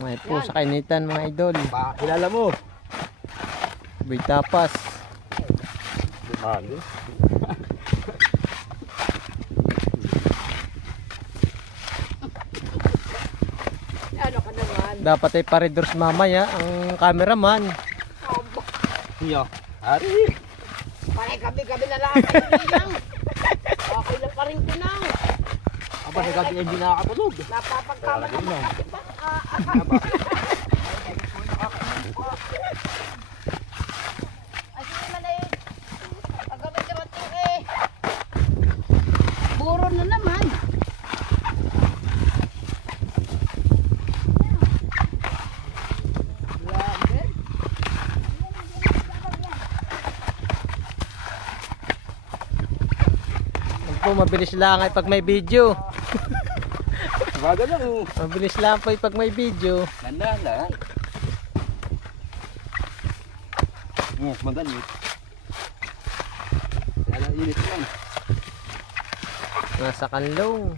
May po sa kainitan mga idol. Kilala mo. Boy tapas. Hali. Ano ka naman? Dapat ay paridors mamaya ang cameraman. Aba, Iyo. Ari. pare gabi-gabi na lang ako lang. Okay lang pa rin tinang. Aba, sa gabi hindi nakakatulog. Napapagkama ka ba? Ay, sige man eh. Paggabi ka mating eh. Buro na naman. Grabe. Yan po, mabilis lang ay pag may video. Baga lang. Mabilis lang po ay pag may video. Nandala. Madali. Kaya init lang. Nasa kanlong.